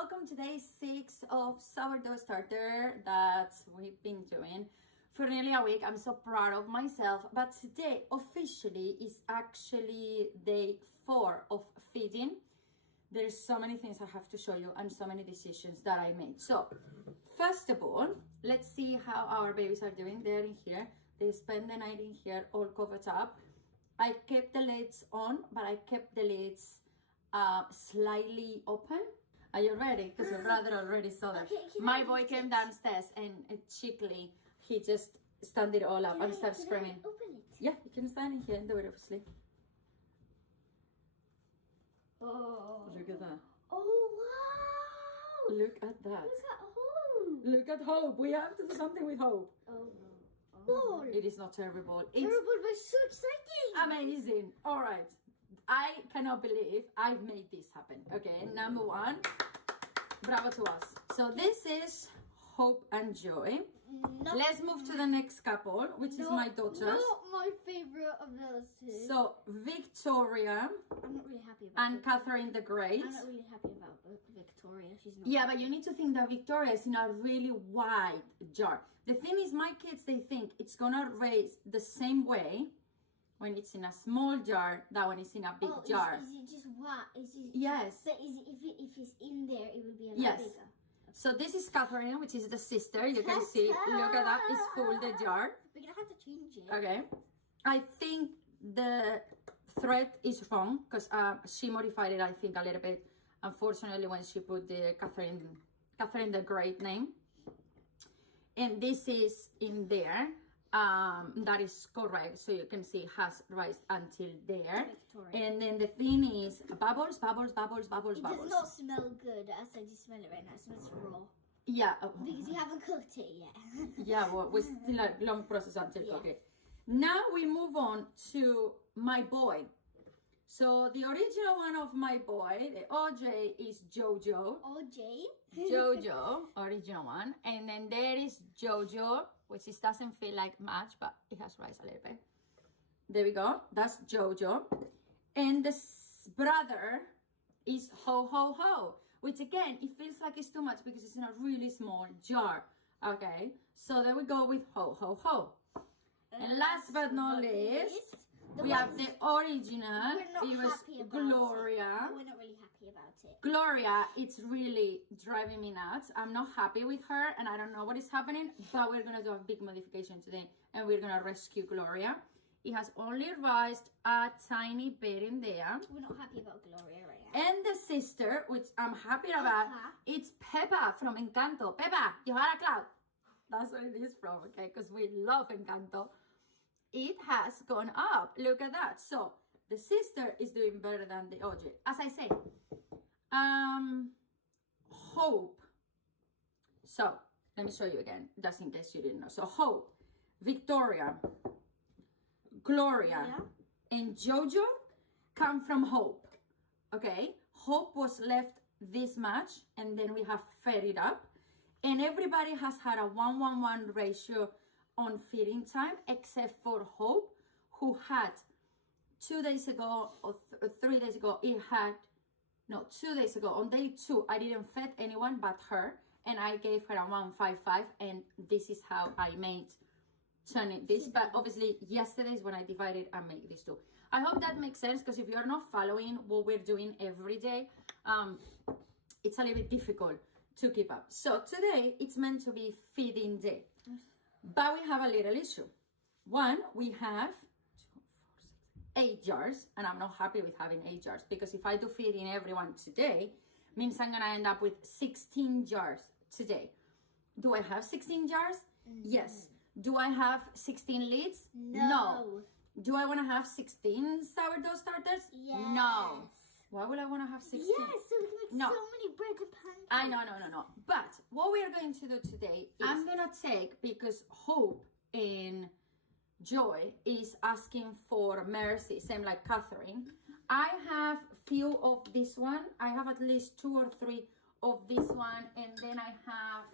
welcome to day 6 of sourdough starter that we've been doing for nearly a week. I'm so proud of myself, but today officially is actually day 4 of feeding. There's so many things I have to show you and so many decisions that I made. So first of all, let's see how our babies are doing. They're in here. They spend the night in here all covered up. I kept the lids on, but I kept the lids slightly open. Are you ready? Because your brother already saw that. Okay, my boy came downstairs and cheekily he just stand it all up and start screaming. Open it? Yeah, you can stand in here and do it obviously. Oh. Look at that. Oh wow! Look at that. Look at Hope. Look at Hope. We have to do something with Hope. Oh no. Oh. It is not terrible. It's terrible, but so exciting. Amazing. All right. I cannot believe I made this happen. Okay, number 1. Bravo to us. So this is Hope and Joy. Let's move to the next couple, which is my daughters. Not my favorite of those two. So Victoria I'm not really happy about and Catherine the Great. I'm not really happy about Victoria. She's not. Yeah, but you need to think that Victoria is in a really wide jar. The thing is, my kids, they think it's gonna raise the same way when it's in a small jar that when it's in a big jar. Is it just what? Is it? Yes. But is it, if it's in there, it will be a lot Yes. bigger. So this is Catherine, which is the sister. You can see, look at that, it's full the jar. We're gonna have to change it. Okay. I think the thread is wrong because she modified it, I think, a little bit. Unfortunately, when she put the Catherine the Great name. And this is in there. That is correct. So you can see it has raised until there. Victoria. And then the thing is bubbles, bubbles, bubbles, bubbles, It bubbles. does not smell good as I just smell it right now. It smells raw. Yeah. Because you haven't cooked it yet. Yeah, well, we're still a long process until cooking. Now we move on to my boy. So the original one of my boy, the OJ, is Jojo. OJ? Jojo, original one. And then there is Jojo, which is, doesn't feel like much, but it has rice a little bit. There we go. That's Jojo. And the brother is Ho Ho Ho, which again, it feels like it's too much because it's in a really small jar. Okay, so there we go with Ho Ho Ho. And last but not least, we have the original. We're not happy about Gloria. it. We're not really happy about it. Gloria, it's really driving me nuts. I'm not happy with her and I don't know what is happening, but we're gonna do a big modification today and we're gonna rescue Gloria. It has only raised a tiny bit in there. We're not happy about Gloria right now. And the sister, which I'm happy about, it's Peppa from Encanto. Peppa, you had a cloud. That's what it is from, okay? Because we love Encanto. It has gone up. Look at that. So the sister is doing better than the OJ. As I say, Hope. So let me show you again, just in case you didn't know. So Hope, Victoria, Gloria, and Jojo come from Hope. Okay, Hope was left this much, and then we have fed it up, and everybody has had a 1-1-1 ratio on feeding time, except for Hope, who had 2 days ago or 3 days ago, 2 days ago, on day 2, I didn't feed anyone but her, and I gave her a 1-5-5, and this is how I made turning this. But obviously, yesterday is when I divided and made this too. I hope that makes sense, because if you're not following what we're doing every day, it's a little bit difficult to keep up. So today, it's meant to be feeding day. But we have a little issue. One, we have 8 jars, and I'm not happy with having 8 jars because if I do feeding everyone today, means I'm gonna end up with 16 jars today. Do I have 16 jars? Yes. Do I have 16 lids? No. Do I want to have 16 sourdough starters? Yes. No. Why would I want to have 16? Yes, so we can make so many bread and pancakes. I know, no. But what we are going to do today, I'm going to take, because Hope and Joy is asking for mercy, same like Catherine. I have few of this one. I have at least 2 or 3 of this one. And then I have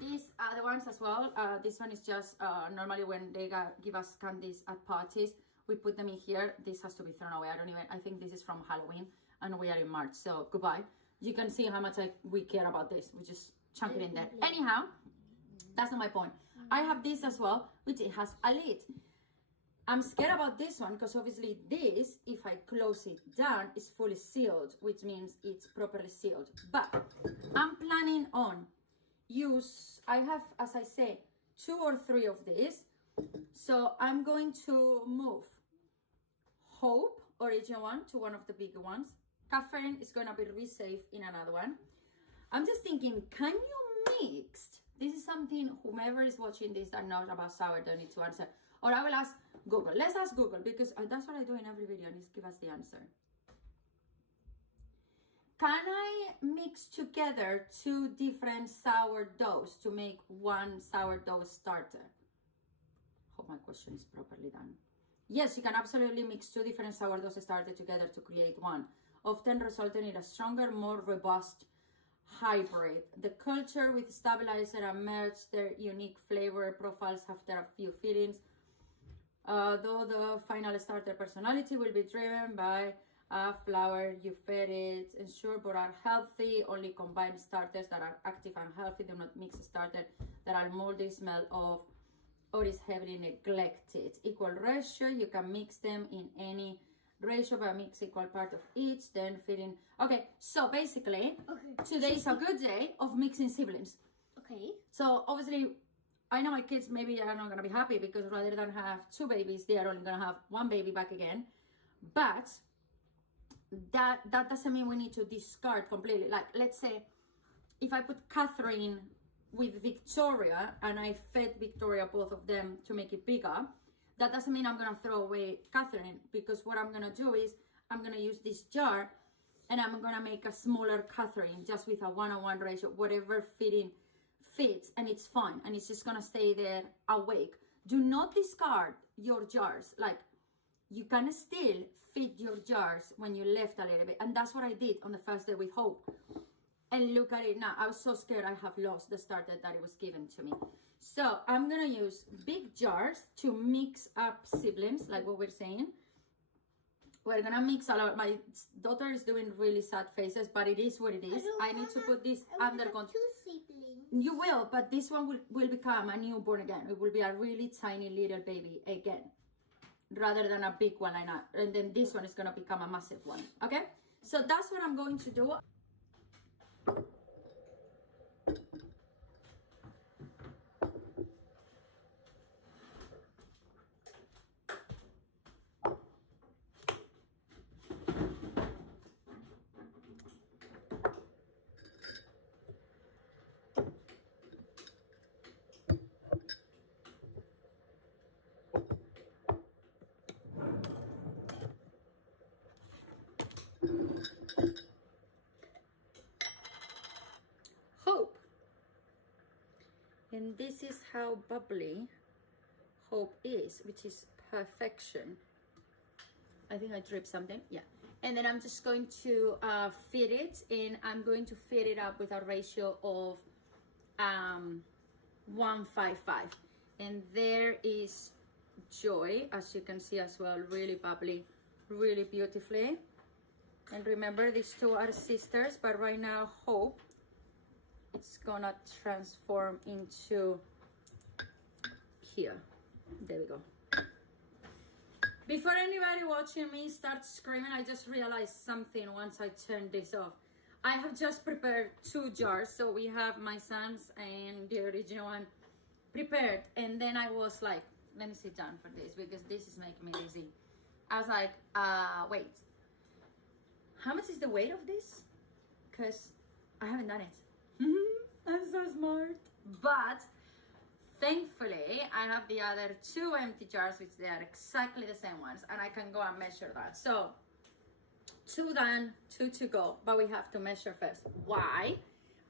these other ones as well. This one is just normally when they give us candies at parties, we put them in here. This has to be thrown away. I think this is from Halloween and we are in March, so goodbye. You can see how much we care about this. We just chunk it in there. Lovely. Anyhow, that's not my point. I have this as well, which it has a lid. I'm scared about this one because obviously this, if I close it down, is fully sealed, which means it's properly sealed. But I'm planning on I have, as I say, 2 or 3 of these. So I'm going to move Hope, original one, to one of the bigger ones. Catherine is going to be resafe in another one. I'm just thinking, can you mix? This is something whomever is watching this that knows about sourdough needs to answer. Or I will ask Google. Let's ask Google because that's what I do in every video, and just give us the answer. Can I mix together 2 different sourdoughs to make one sourdough starter? Hope my question is properly done. Yes, you can absolutely mix 2 different sourdoughs starter together to create one, often resulting in a stronger, more robust hybrid. The culture with stabilizer and merge their unique flavor profiles after a few feedings. Though the final starter personality will be driven by flour you fed it, ensure but are healthy. Only combine starters that are active and healthy. Do not mix starters that are moldy, smell of, or is heavily neglected. Equal ratio, you can mix them in any ratio, but mix equal part of each, then feeding. Okay, so basically, today is a good day of mixing siblings. Okay. So obviously, I know my kids maybe are not going to be happy because rather than have 2 babies, they are only going to have 1 baby back again. But that doesn't mean we need to discard completely. Like, let's say if I put Catherine with Victoria and I fed Victoria both of them to make it bigger, that doesn't mean I'm going to throw away Catherine, because what I'm going to do is I'm going to use this jar and I'm going to make a smaller Catherine just with a 1:1 ratio, whatever feeding fits, and it's fine, and it's just gonna stay there awake. Do not discard your jars. Like, you can still feed your jars when you left a little bit, and that's what I did on the first day with Hope. And look at it now. I was so scared I have lost the starter that it was given to me. So I'm gonna use big jars to mix up siblings, like what we're saying. We're gonna mix a lot. My daughter is doing really sad faces, but it is what it is. I need to put this under control. 2 siblings. You will, but this one will become a newborn again. It will be a really tiny little baby again, rather than a big one like that. And then this one is gonna become a massive one. Okay? So that's what I'm going to do. Hope. And this is how bubbly Hope is, which is perfection. I think I dripped something. Yeah. And then I'm just going to feed it, and I'm going to feed it up with a ratio of 1:5:5. And there is Joy, as you can see as well, really bubbly, really beautifully. And remember, these 2 are sisters, but right now Hope, it's gonna transform into here. There we go. Before anybody watching me starts screaming, I just realized something once I turned this off. I have just prepared 2 jars. So we have my son's and the original one prepared. And then I was like, let me sit down for this because this is making me dizzy. I was like, wait. How much is the weight of this? Because I haven't done it. I'm so smart. But thankfully, I have the other 2 empty jars, which they are exactly the same ones, and I can go and measure that. So 2 done, 2 to go, but we have to measure first. Why?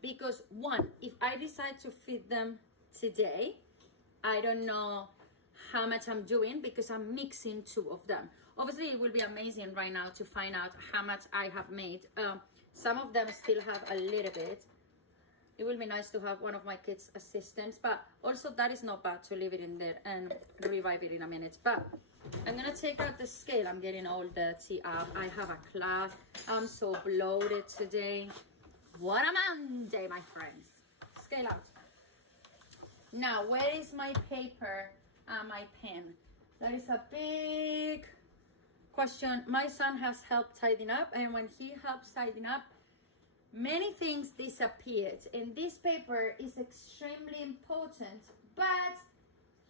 Because 1, if I decide to feed them today, I don't know how much I'm doing because I'm mixing 2 of them. Obviously, it will be amazing right now to find out how much I have made. Some of them still have a little bit. It will be nice to have one of my kids' assistants, but also that is not bad to leave it in there and revive it in a minute. But I'm gonna take out the scale. I'm getting all dirty out. I have a class. I'm so bloated today. What a Monday, my friends. Scale out. Now, where is my paper and my pen? That is a big question. My son has helped tidying up, and when he helps tidying up, many things disappeared. And this paper is extremely important, but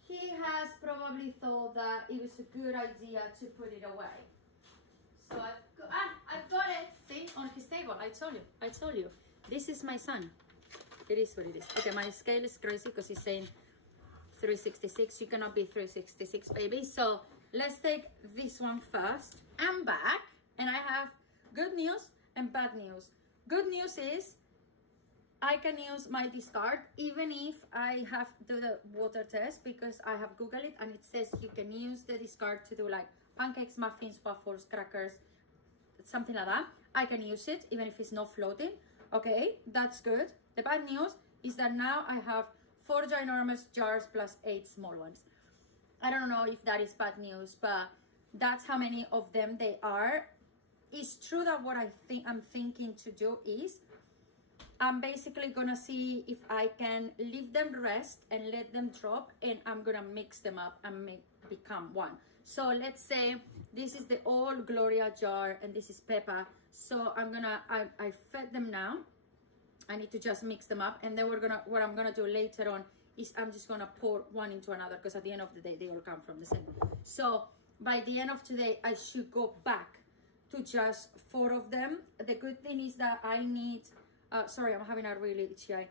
he has probably thought that it was a good idea to put it away. So I've got it. See, on his table. I told you. This is my son. It is what it is. Okay, my scale is crazy because he's saying 366. You cannot be 366, baby. So let's take this one first. I'm back, and I have good news and bad news. Good news is I can use my discard even if I have to do the water test, because I have Googled it and it says you can use the discard to do like pancakes, muffins, waffles, crackers, something like that. I can use it even if it's not floating. Okay, that's good. The bad news is that now I have 4 ginormous jars plus 8 small ones. I don't know if that is bad news, but that's how many of them they are. It's true that what I'm thinking to do is I'm basically gonna see if I can leave them rest and let them drop, and I'm gonna mix them up and become one. So let's say this is the old Gloria jar and this is Peppa. So I fed them now. I need to just mix them up, and then what I'm gonna do later on is I'm just gonna pour one into another, because at the end of the day they all come from the same. So by the end of today I should go back to just 4 of them. The good thing is that I need sorry, I'm having a really itchy eye.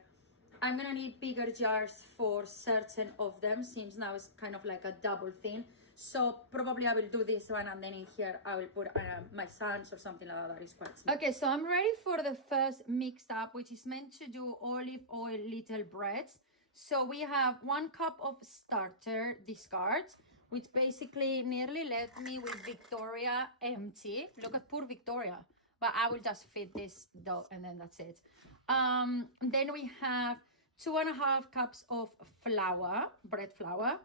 I'm gonna need bigger jars for certain of them, since now it's kind of like a double thing. So probably I will do this one, and then in here I will put my son's or something like that. That is quite small. Okay, so I'm ready for the first mixed up, which is meant to do olive oil little breads. So we have 1 cup of starter discards, which basically nearly left me with Victoria empty. Look at poor Victoria. But I will just feed this dough, and then that's it. Then we have 2.5 cups of flour, bread flour,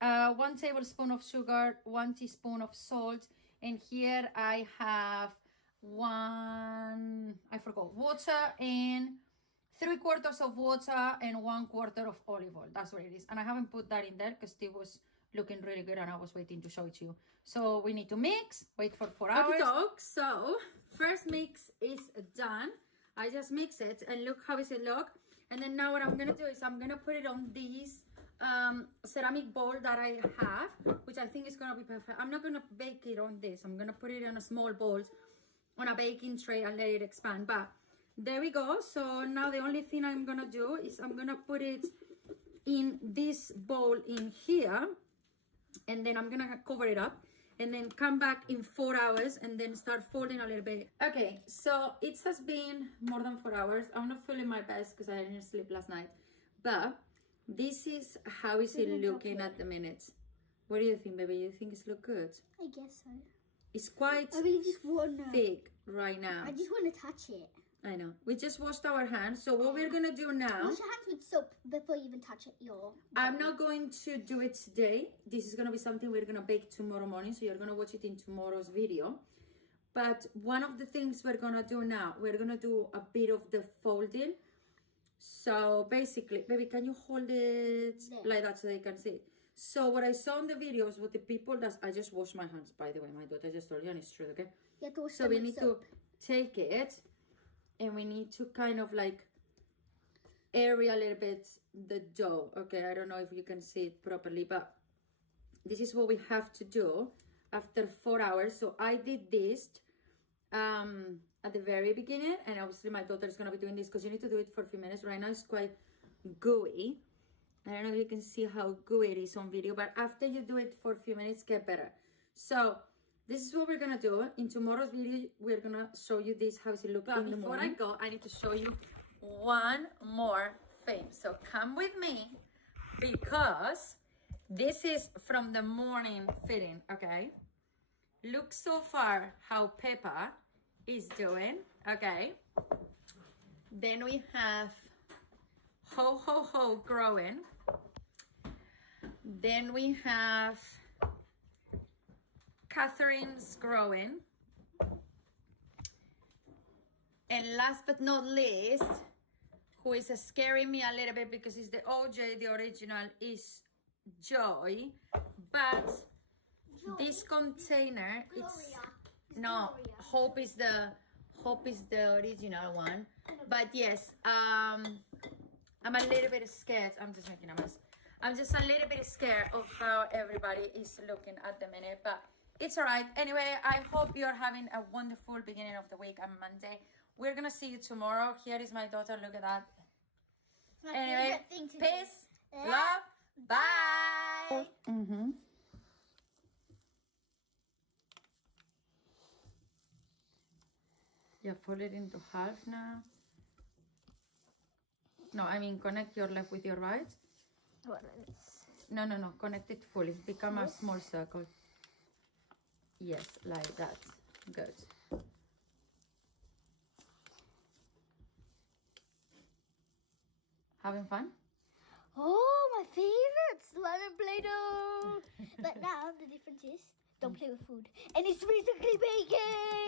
1 tablespoon of sugar, 1 teaspoon of salt, and here I have water, and 3/4 of water and 1/4 of olive oil. That's what it is. And I haven't put that in there because it was looking really good and I was waiting to show it to you. So we need to mix, wait for 4 hours. Okay, dogs, so first mix is done. I just mix it and look how does it look. And then now what I'm gonna do is I'm gonna put it on this ceramic bowl that I have, which I think is gonna be perfect. I'm not gonna bake it on this. I'm gonna put it in a small bowl on a baking tray and let it expand. But there we go. So now the only thing I'm gonna do is I'm gonna put it in this bowl in here, and then I'm gonna cover it up and then come back in 4 hours and then start folding a little bit. Okay, so it has been more than 4 hours. I'm not feeling my best because I didn't sleep last night, but this is how is it looking at the minute. What do you think, baby? You think it's look good? I guess so. It's quite thick right now. I just want to touch it. I know. We just washed our hands. So what we're going to do now... Wash your hands with soap before you even touch it. I'm not going to do it today. This is going to be something we're going to bake tomorrow morning. So you're going to watch it in tomorrow's video. But one of the things we're going to do now, we're going to do a bit of the folding. So basically, baby, can you hold it like that so they can see it? So what I saw in the videos with the people that... I just washed my hands, by the way. My daughter just told you, and it's true, okay? So we need to take it. And we need to kind of like area a little bit the dough. Okay, I don't know if you can see it properly, but this is what we have to do after 4 hours. So I did this at the very beginning, and obviously my daughter is going to be doing this because you need to do it for a few minutes. Right now it's quite gooey. I don't know if you can see how gooey it is on video, but after you do it for a few minutes, get better. So this is what we're gonna do. In tomorrow's video, we're gonna show you this, how does it look in the morning. Before I go, I need to show you one more thing. So come with me, because this is from the morning fitting, okay? Look so far how Peppa is doing, okay? Then we have Ho Ho Ho growing. Then we have Catherine's growing. And last but not least, who is scaring me a little bit because it's the OJ, the original is Joy, but this container, it's no, Hope is the original one. But yes, I'm a little bit scared. I'm just making a mess. I'm just a little bit scared of how everybody is looking at the minute, but it's all right. Anyway, I hope you're having a wonderful beginning of the week on Monday. We're gonna see you tomorrow. Here is my daughter. Look at that. Anyway, peace, love, bye. Yeah, fold it into half now. No, I mean connect your left with your right. What is? No, connect it fully. Become a small circle. Yes, like that. Good. Having fun? Oh, my favorite slime and Play-Doh. But now the difference is don't play with food, and it's basically bacon.